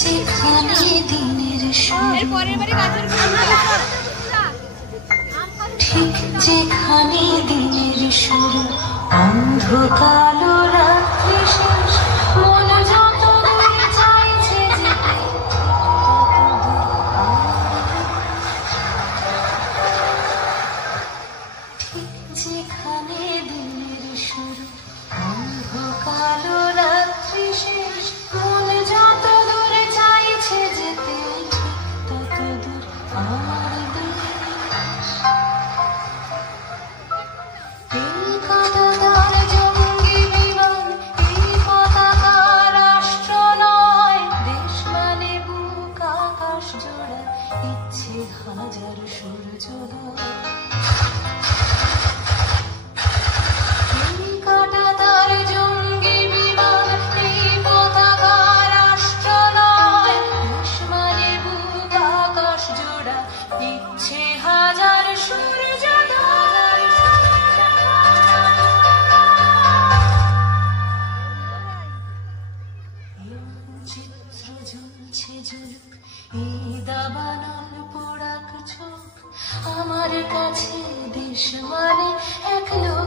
যেখানে দিনের ঠিক যেখানে দিনের শুরু অন্ধকালো রাত্রি শেষ মন যত দূরে চাইছে যেতে ঠিক যেখানে দিনের শুরু অন্ধকালো রাত্রি শেষ মন যত দূরে চাইছে যেতে ঠিক তত দূর আমার দেশ। এই কাঁটাতার জঙ্গি বিমান, এই পতাকা রাষ্ট্র নয়, দেশ মানে বুক আকাশ জোড়া, ইচ্ছে হাজার সূর্যোদয়। এই কাঁটাতার জঙ্গি বিমান, এই পতাকা রাষ্ট্র নয়, দেশ মানে বুক আকাশ জোড়া, ইচ্ছে হাজার সূর্যোদয়। চিত্র ঝুলছে ঝুলুক, এই দাবানল পোড়াক চোখ, আমার কাছে দেশ মানে এক লোক।